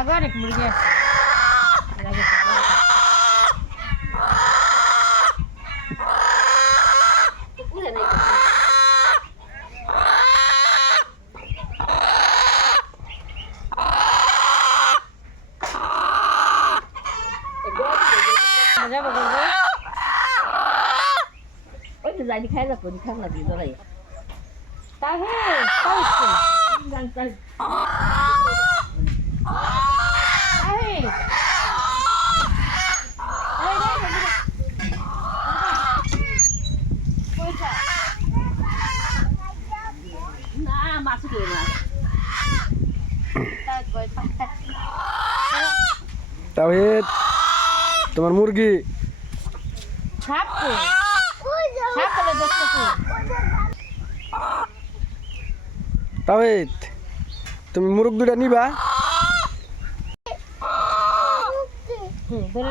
আবার এক মুরগি आधी खायला पण खायला लागली जरा काय हे काय आहे তাহিদ তোমার মুরগি ছাপ তাবেদ তুমি মুরগ দুটা নিবা। ধরে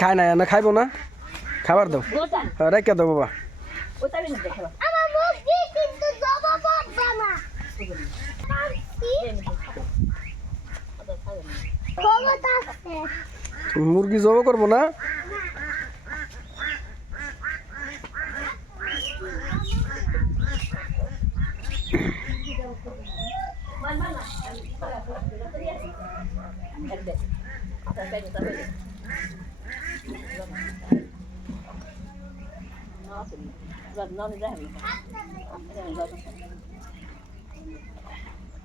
খাই না। দিই দাঁড়াই তাহে পাইছি তাহে না। মাছ খেয়ে না তাওহিদ তোমার মুরগি সাপ কই সাপ হলে দেখতে কই তাওহিদ তুমি মুরগ দুটা নিবা হুম ধরে রাখো সুন্দর করে ধরে রাখো জবাই দিবা না আব্বা এমনি নিতে পারবা তুমি দাও দাও দাও এই জায়গায় গেলে আচ্ছা এখানে রাখো আমি যাব বলে নিব না আচ্ছা তাহলে বলের ভিতরে রেখে দাও কলের ভিতরে রা- রাখো রাখা আমার দুধ বাবা এটা খাবার দাও খাবার দাও দাও খাবার দে খাবার দাও খাবার দাও খাইলো খাবার দাও বাবা সারা রাত খায় না না খাইবো না খাবার দাও গোটা হ্যাঁ, রাখা দাও বাবা ওটা আমি দেখো আমার মুখ দিয়ে কিন্তু যাব বাবা না খবর আছে মুরগি জব করব না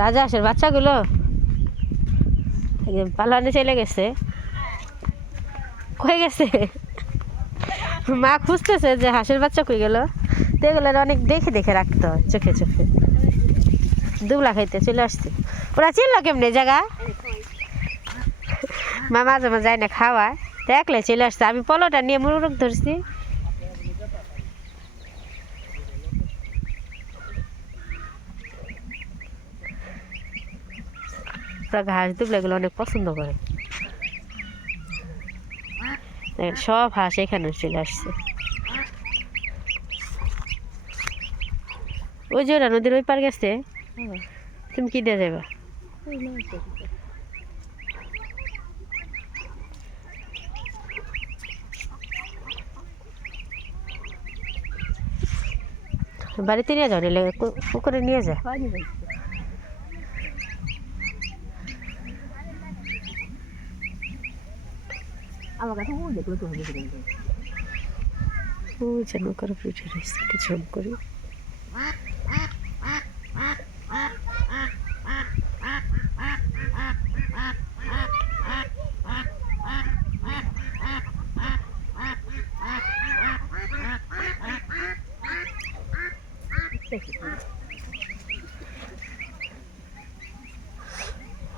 রাজা হাঁসের বাচ্চাগুলো? পালানে চলে গেছে। কই গেছে? মা খুঁজতেছে যে হাঁসের বাচ্চা কই গেল। তো এগুলো অনেক দেখে দেখে রাখতে চোখে চোখে। দুবলা খাইতে চলে আসছে। ওরা চিনলো কেমনি জায়গা? মা মাঝে মাঝে যায় না খাওয়ায় দেখলে চলে আসছে। আমি পলোটা নিয়ে মুরগ ধরছি। ওরা ঘাস দুবলা এগুলো অনেক পছন্দ করে। সব হাঁস এখানে চলে আসছে। ওই যে নদীর ওই পার গেছে। তুমি কি দিয়ে যাবা বাড়িতে নিয়ে যাও, নিলে কু- পুকুরে নিয়ে যা ও জামা কাপড় উঠে রয়েছে একটু ঝম করি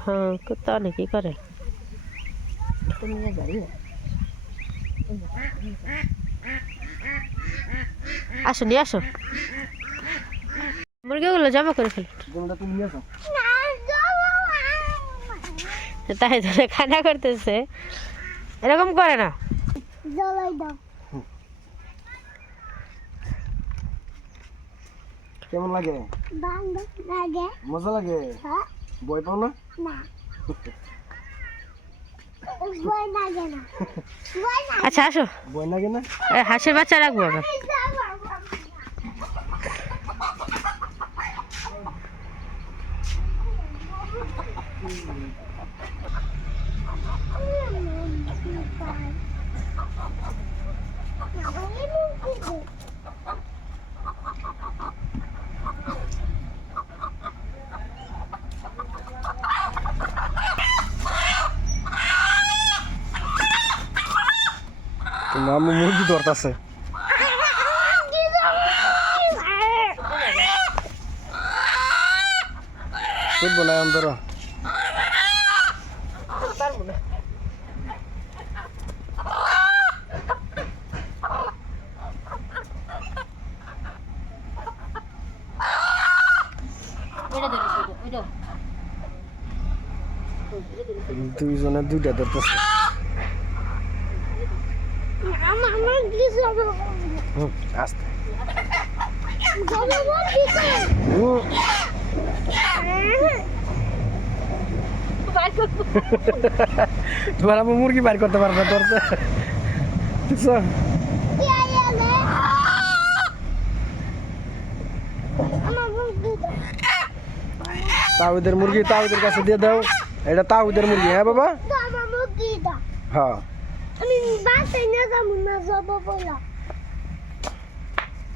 হ্যাঁ কুত্তা অনেকই আসো নিয়ে আসো। মুরগিগুলো জমা করে ফেলো। তাই ধরে খানা করতেছে। এরকম করে না। কেমন লাগে? মজা লাগে? হ্যাঁ। ভয় পাও না না ভয় লাগে না ভয় না আচ্ছা আসো। হাঁসের বাচ্চা রাখব আবার। তোমার আম্মু মুরগি ধরতাছে বুঝব না এখন ধরো দুইজনে দুইটা ধরতেছে আমার আমার কি যাব হুম আস্তে। তোমার আম্মু মুরগি বাইর করতে পারবে ধরছে দেখছ আমার মুরগি তাওদের কাছে দিয়ে দাও। এটা তাওদের মুরগি হ্যাঁ বাবা? হ্যাঁ আমি বাসায় নিয়ে যাব না যাব বলো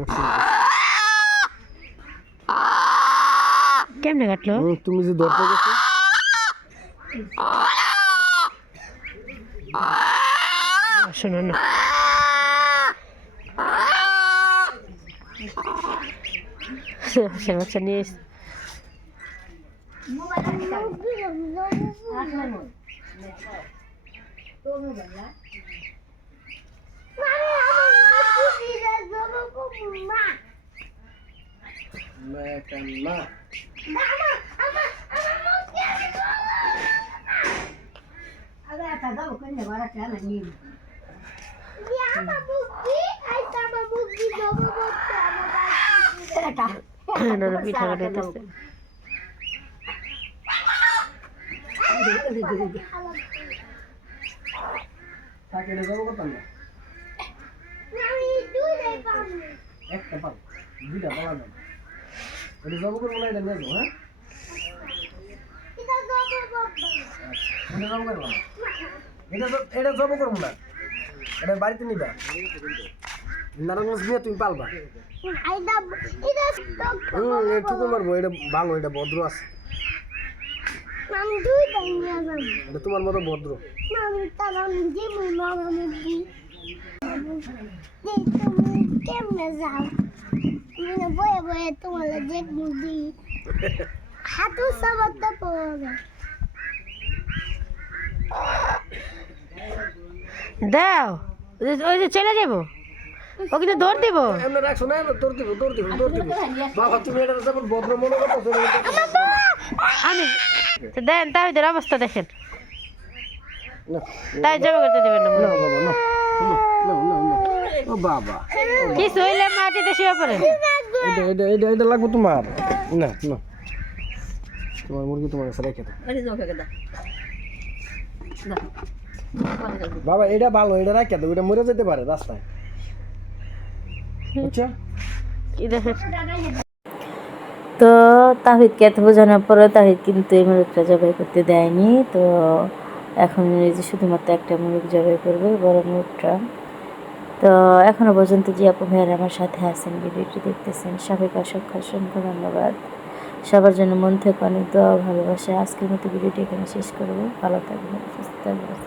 জমা করি হ্যাঁ না আমার দুইটা মুরগি না দিব তোমাকে চারটা মুরগি দিব না আমার তোমার নানু তোমাকে চারটা মুরগি দিবে এই এই যে কাছে কীভাবে কেমনে কাটলো হুম, তুমি যে ধরতে গেছো শোনো না হাঁসের বাচ্চা নিয়ে এসে না নানু পিঠা বানাইতেছে তাকে এটা জমা করতাম না একটা পাল দুইটা পালা না এটা জমা করব না এটা নিয়ে যাব হ্যাঁ? এটা জমা করব না এটা এটা জমা করব না এটা বাড়িতে নিবা। নারায়ণগঞ্জ নিয়ে তুমি পালবা। হুম এটুকু মারবো এটা ভালো এটা ভদ্র আছে। এটা তোমার মতো ভদ্র। আমি তুমি কেমনে যাও মানে বয়ে বয়ে তোমার যে মুরগি হাতু সাবাতে দাও ওই যে- ওই যে চলে যাব ও কিন্তু দৌড় দিব এমনি রাখছো না তোর দিব তোর দিব তোর দিব বাবা তুমি এটা যেমন ভদ্র মনে করছ আমি তো দেন তাই ওদের অবস্থা দেখেন না তাই জমা করতে দেবেন না না বাবা না না না না না ও বাবা কিছু হইলে মাটিতে শুয়ে পড়ে। এটা এটা এটা এটা লাগবে তোমার। না না। তোমার মুরগি তোমার কাছে রেখে দাও। আরে যাও কাকা না বাবা এটা ভালো এটা রাখে দাও এটা মরে যেতে পারে রাস্তায়। বুঝছ? কি তো তাহিদকে এত বোঝানোর পরেও তাহিদ কিন্তু এই মুরগটা জবাই করতে দেয়নি। তো এখন এই যে শুধুমাত্র একটা মুরগ জবাই করবে বড় মুরগটা। তো এখনও পর্যন্ত যে আপু ভাইয়ারা আমার সাথে আছেন, ভিডিওটি দেখতেছেন। সবাইকে অসংখ্য অসংখ্য ধন্যবাদ। সবার জন্য মন থেকে অনেক দোয়া ভালোবাসে ভালোবাসা। আজকের মতো ভিডিওটি এখানে শেষ করব। ভালো থাকবেন, সুস্থ থাকবেন।